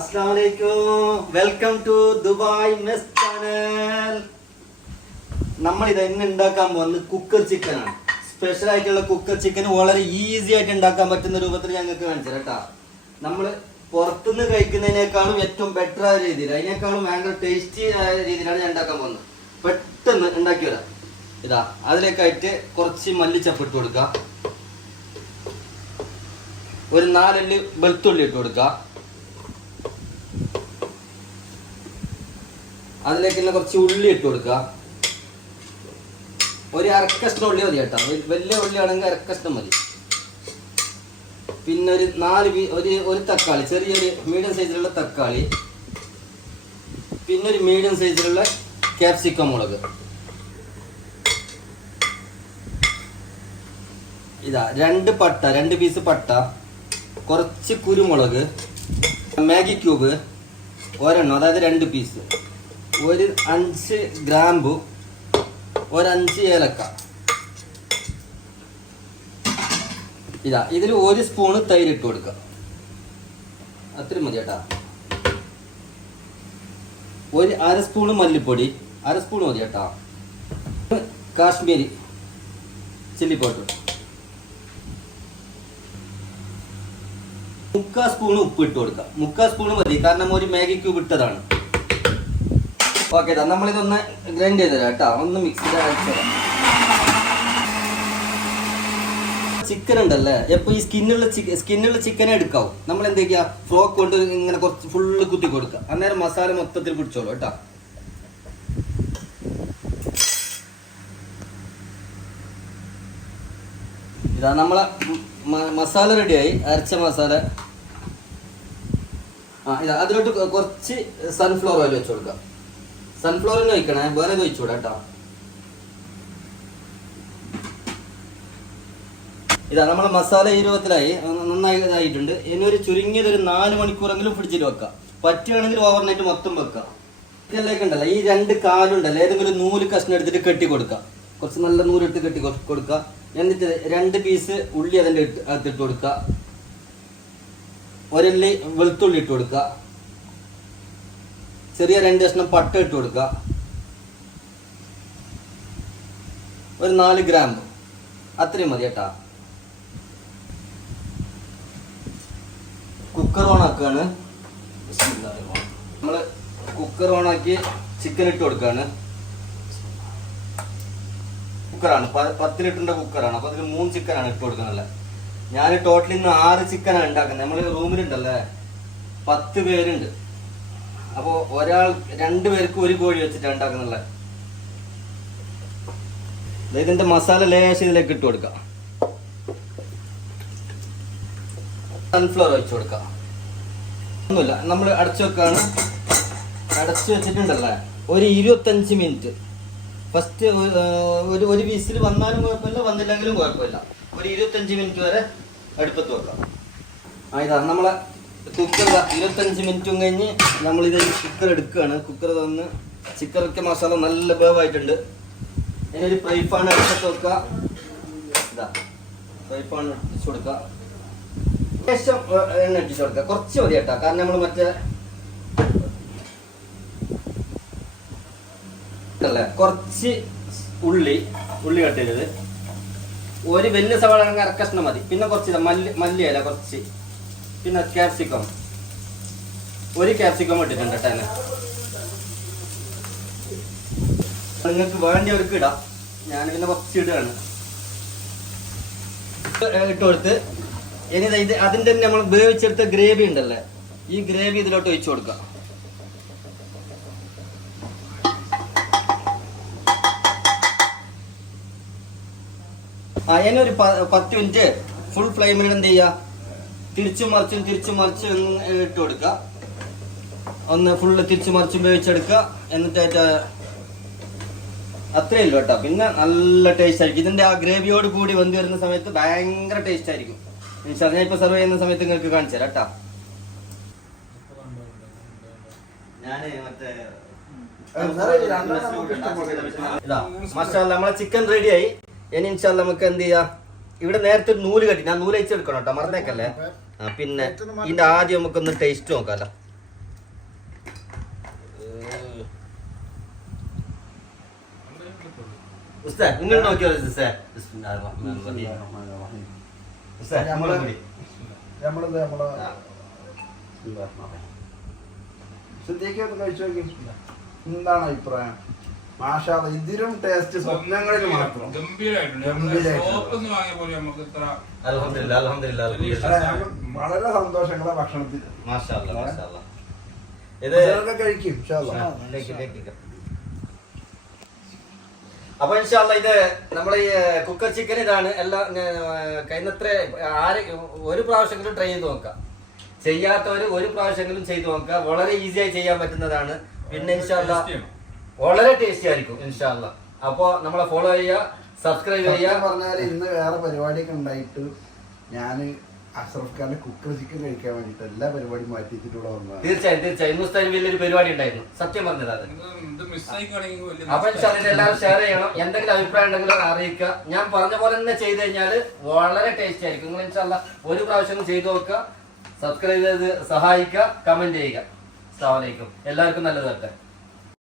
അസ്സലാമലൈക്കും, welcome to Dubai mess channel. നമ്മൾ ഇത് ഇന്ന് ഉണ്ടാക്കാൻ പോകുന്നത് കുക്കർ ചിക്കൻ ആണ്. സ്പെഷ്യൽ ആയിട്ടുള്ള കുക്കർ ചിക്കൻ വളരെ ഈസി ആയിട്ട് ഉണ്ടാക്കാൻ പറ്റുന്ന രൂപത്തിൽ ഞങ്ങൾക്ക് കാണിച്ചു കേട്ടാ. നമ്മൾ പുറത്തുനിന്ന് കഴിക്കുന്നതിനേക്കാളും ഏറ്റവും ബെറ്റർ ആയ രീതിയിൽ, അതിനേക്കാളും ഭയങ്കര ടേസ്റ്റി ആയ രീതിയിലാണ് ഞാൻ ഉണ്ടാക്കാൻ പോകുന്നത്. പെട്ടെന്ന് ഉണ്ടാക്കി വരാം. ഇതാ അതിലേക്കായിട്ട് കുറച്ച് മല്ലിച്ചപ്പ് ഇട്ട് കൊടുക്കുക, ഒരു 4 അല്ലി വെളുത്തുള്ളി ഇട്ട് കൊടുക്കുക, അതിലേക്ക് തന്നെ കുറച്ച് ഉള്ളി ഇട്ട് കൊടുക്കുക. ഒരു അരക്കഷ്ണം ഉള്ളി മതി കേട്ടോ, വലിയ ഉള്ളി ആണെങ്കിൽ അരക്കഷ്ണം മതി. പിന്നെ ഒരു തക്കാളി, ചെറിയൊരു മീഡിയം സൈസിലുള്ള തക്കാളി, പിന്നെ ഒരു മീഡിയം സൈസിലുള്ള ക്യാപ്സിക്കം മുളക്. ഇതാ 2 പീസ് പട്ട, കുറച്ച് കുരുമുളക്, മാഗി ക്യൂബ് ഒരെണ്ണം, അതായത് 2 പീസ്, ഒരു 5 ഗ്രാമ്പു, ഒരു 5 ഏലക്ക. ഇതാ ഇതിൽ 1 സ്പൂണ് തൈര് ഇട്ട് കൊടുക്കുക, അത്രയും മതി കേട്ടാ. ഒരു 1/2 സ്പൂണ് മല്ലിപ്പൊടി, 1/2 സ്പൂൺ മതി കേട്ടാ. കാശ്മീരി ചില്ലി പൗഡർ, 3/4 സ്പൂണ് ഉപ്പ് ഇട്ട് കൊടുക്കുക. 3/4 സ്പൂണ് മതി, കാരണം ഒരു മാഗി ക്യൂബ് ഇട്ടതാണ്. ഓക്കെ, നമ്മളിതൊന്ന് ഗ്രൈൻഡ് ചെയ്ത് തരാം കേട്ടോ, ഒന്ന് മിക്സിയിൽ അടിച്ചുതരാം. ചിക്കൻ ഉണ്ടല്ലേ, എപ്പോൾ ഈ സ്കിന്നുള്ള ചിക്കനെ എടുക്കാവും. നമ്മൾ എന്തൊക്കെയാ ഫ്രോക്ക് കൊണ്ട് ഇങ്ങനെ കുറച്ച് ഫുള്ള് കുത്തി കൊടുക്കുക, അന്നേരം മസാല മൊത്തത്തിൽ പിടിച്ചോളൂ കേട്ടോ. ഇതാ നമ്മളെ മസാല റെഡിയായി, അരച്ച മസാല. ഇതാ അതിലോട്ട് കുറച്ച് സൺഫ്ലവർ ഓയിൽ വെച്ച് കൊടുക്കുക. സൺഫ്ലവറിന് ഒഴിക്കണേ, വേറെ ഒഴിച്ചുകൂടാ കേട്ടോ. ഇതാ നമ്മളെ മസാല ഈ രൂപത്തിലായി, നന്നായി ഇതായിട്ടുണ്ട്. ഇനി ഒരു ചുരുങ്ങിയത് ഒരു 4 മണിക്കൂറെങ്കിലും ഫ്രിഡ്ജിൽ വെക്കാം. പറ്റുകയാണെങ്കിൽ ഓവർനൈറ്റ് മൊത്തം വെക്കാം. ഇതിലേക്ക് ഉണ്ടല്ലോ, ഈ 2 കാലുണ്ടല്ലോ, ഏതെങ്കിലും നൂല് കഷ്ണം എടുത്തിട്ട് കെട്ടി കൊടുക്കുക. കുറച്ച് നല്ല നൂലെടുത്ത് കെട്ടി കൊടുക്കുക. എന്നിട്ട് 2 പീസ് ഉള്ളി അതിൻ്റെ അകത്തിട്ട് കൊടുക്കുക, 1 അല്ലി വെളുത്തുള്ളി ഇട്ട് കൊടുക്കുക, ചെറിയ 2 കഷ്ണം പട്ട ഇട്ട് കൊടുക്കുക, ഒരു 4 ഗ്രാമ്പ്, അത്രയും മതി കേട്ടാ. കുക്കർ ഓൺ ആക്കുകയാണ്. നമ്മൾ കുക്കർ ഓൺ ആക്കി ചിക്കൻ ഇട്ട് കൊടുക്കുകയാണ്. കുക്കറാണ്, 10 ലിറ്ററിന്റെ കുക്കറാണ്. അപ്പൊ അതിൽ 3 ചിക്കനാണ് ഇട്ട് കൊടുക്കുന്നത്. ഞാൻ ടോട്ടൽ ഇന്ന് 6 ചിക്കനാണ് ഉണ്ടാക്കുന്നത്. നമ്മൾ റൂമിലുണ്ടല്ലേ 10 പേരുണ്ട്. അപ്പോൾ 2 പേർക്ക് 1 കോഴി വെച്ചിട്ടാണ് ഉണ്ടാക്കുന്നുള്ളത്. ഇതിന്റെ മസാല ലേശം ഇതിലേക്ക് ഇട്ട് കൊടുക്കാം. സൺഫ്ലവർ വെച്ച് കൊടുക്കാം. ഒന്നുമില്ല, നമ്മൾ അടച്ചു വെക്കാണ്. അടച്ചു വെച്ചിട്ടുണ്ടല്ലേ ഒരു 25 മിനിറ്റ്. ഫസ്റ്റ് ഒരു വിസിൽ വന്നാലും കുഴപ്പമില്ല, വന്നില്ലെങ്കിലും കുഴപ്പമില്ല. ഒരു 25 മിനിറ്റ് വരെ അടുപ്പത്ത് വെക്കാം. ഇതാ നമ്മളെ കുക്കർ 25 മിനിറ്റും കഴിഞ്ഞ് നമ്മളിത് കുക്കർ എടുക്കുകയാണ്. കുക്കർ തന്ന് ചിക്കനൊക്കെ മസാല നല്ല വേവായിട്ടുണ്ട്. ഇനി ഒരു ഫ്രൈ പാൻ അടുപ്പത്ത് വെക്കുക. ഇതാ ഫ്രൈ പാൻ ഇട്ടിച്ച് കൊടുക്കുക. ശേഷം എണ്ണ ഇട്ടിച്ച് കൊടുക്കുക, കുറച്ച് മതി കേട്ടോ, കാരണം നമ്മൾ മറ്റേ അല്ലേ. കുറച്ച് ഉള്ളി കട്ട് ചെയ്തത്, ഒരു വലിയ സവാള അരക്കഷ്ണം മതി. പിന്നെ കുറച്ച് മല്ലിയില കുറച്ച്, പിന്നെ ക്യാപ്സിക്കം, 1 ക്യാപ്സിക്കം ഇട്ടിട്ടുണ്ട് കേട്ടോ. നിങ്ങൾക്ക് വേണ്ടിയവർക്ക് ഇടാം, ഞാൻ പിന്നെ കുറച്ച് ഇടുകയാണ്. ഇട്ട് കൊടുത്ത് ഇനി ഇത് അതിൻ്റെ നമ്മൾ വേവിച്ചെടുത്ത ഗ്രേവി ഉണ്ടല്ലേ, ഈ ഗ്രേവി ഇതിലോട്ട് ഒഴിച്ചു കൊടുക്കാം. ഇനി ഒരു 10 മിനിറ്റ് ഫുൾ ഫ്ലെയിമിൽ എന്ത് ചെയ്യുക, തിരിച്ചും മറിച്ചും ഇട്ട് കൊടുക്കുക. ഒന്ന് ഫുള്ള് തിരിച്ചും മറിച്ചും വേവിച്ചെടുക്കുക. എന്നിട്ട് അത്രയേ ഉള്ളൂ കേട്ടോ. പിന്നെ നല്ല ടേസ്റ്റ് ആയിരിക്കും. ഇതിന്റെ ആ ഗ്രേവിയോട് കൂടി വന്നു വരുന്ന സമയത്ത് ഭയങ്കര ടേസ്റ്റ് ആയിരിക്കും. ഞാൻ ഇപ്പൊ സെർവ് ചെയ്യുന്ന സമയത്ത് നിങ്ങൾക്ക് കാണിച്ചു തരാം കേട്ടോ. നമ്മളെ ചിക്കൻ റെഡിയായി. ഇനി ഇൻഷാല്ലാ നമുക്ക് എന്ത് ചെയ്യാം, ഇവിടെ നേരത്തെ ഒരു നൂല് കെട്ടി, ഞാൻ നൂല് അയച്ചെടുക്കണം കേട്ടോ, മറന്നേക്കല്ലേ. പിന്നെ ഇതിന്റെ ആദ്യം നമുക്കൊന്ന് ടേസ്റ്റ് നോക്കാമല്ലോ. ഉസ്താദ് നിങ്ങൾ നോക്കിയോ ഉസ്താദ് ബിസ്മില്ലാഹിർ റഹ്മാനിർ റഹീം ഉസ്താദ് നമ്മളെ കഴിച്ചു നോക്കി എന്താണ് അഭിപ്രായം? മാഷാ അല്ലാഹ്, ഇതിലും ടേസ്റ്റ് സ്വപ്നങ്ങളിൽ മാത്രം. വളരെ സന്തോഷങ്ങളെ ഭക്ഷണത്തിൽ ഇതൊക്കെ കഴിക്കും. അപ്പൊ ഇൻഷാല്ല ഇത് നമ്മളെ ഈ കുക്കർ ചിക്കൻ ഇതാണ്. എല്ലാം കഴിയുന്നത്ര ഒരു പ്രാവശ്യമെങ്കിലും ട്രൈ ചെയ്ത് നോക്കാം. ചെയ്യാത്തവര് ഒരു പ്രാവശ്യമെങ്കിലും ചെയ്ത് നോക്കുക. വളരെ ഈസിയായി ചെയ്യാൻ പറ്റുന്നതാണ്. പിന്നെ ഇൻഷാല്ല വളരെ ടേസ്റ്റി ആയിരിക്കും ഇൻഷാല്ല. അപ്പൊ നമ്മളെ ഫോളോ ചെയ്യുക, സബ്സ്ക്രൈബ് ചെയ്യുക. പറഞ്ഞാല് ഇന്ന് വേറെ പരിപാടിയൊക്കെ ഉണ്ടായിട്ട് ഞാന് അഷ്റഫ് ഖാന്റെ കുക്കർ ചിക്കൻ കഴിക്കാൻ വേണ്ടിട്ട് എല്ലാ പരിപാടിയും മാറ്റിച്ചിട്ടുള്ള വന്നതാണ്. തീർച്ചയായും ഇന്ന് സ്ഥലം വലിയൊരു പരിപാടി ഉണ്ടായിരുന്നു. സത്യം പറഞ്ഞത് അത്. അപ്പൊ എല്ലാവരും ഷെയർ ചെയ്യണം. എന്തെങ്കിലും അഭിപ്രായം ഉണ്ടെങ്കിൽ അറിയിക്കുക. ഞാൻ പറഞ്ഞ പോലെ തന്നെ ചെയ്ത് കഴിഞ്ഞാൽ വളരെ ടേസ്റ്റി ആയിരിക്കും. നിങ്ങൾ ഇൻഷാല്ല ഒരു പ്രാവശ്യം ചെയ്ത് നോക്കുക, സബ്സ്ക്രൈബ് ചെയ്ത് സഹായിക്കുക, കമന്റ് ചെയ്യുക. അസ്സലാമു അലൈക്കും. എല്ലാവർക്കും നല്ലത് വരട്ടെ.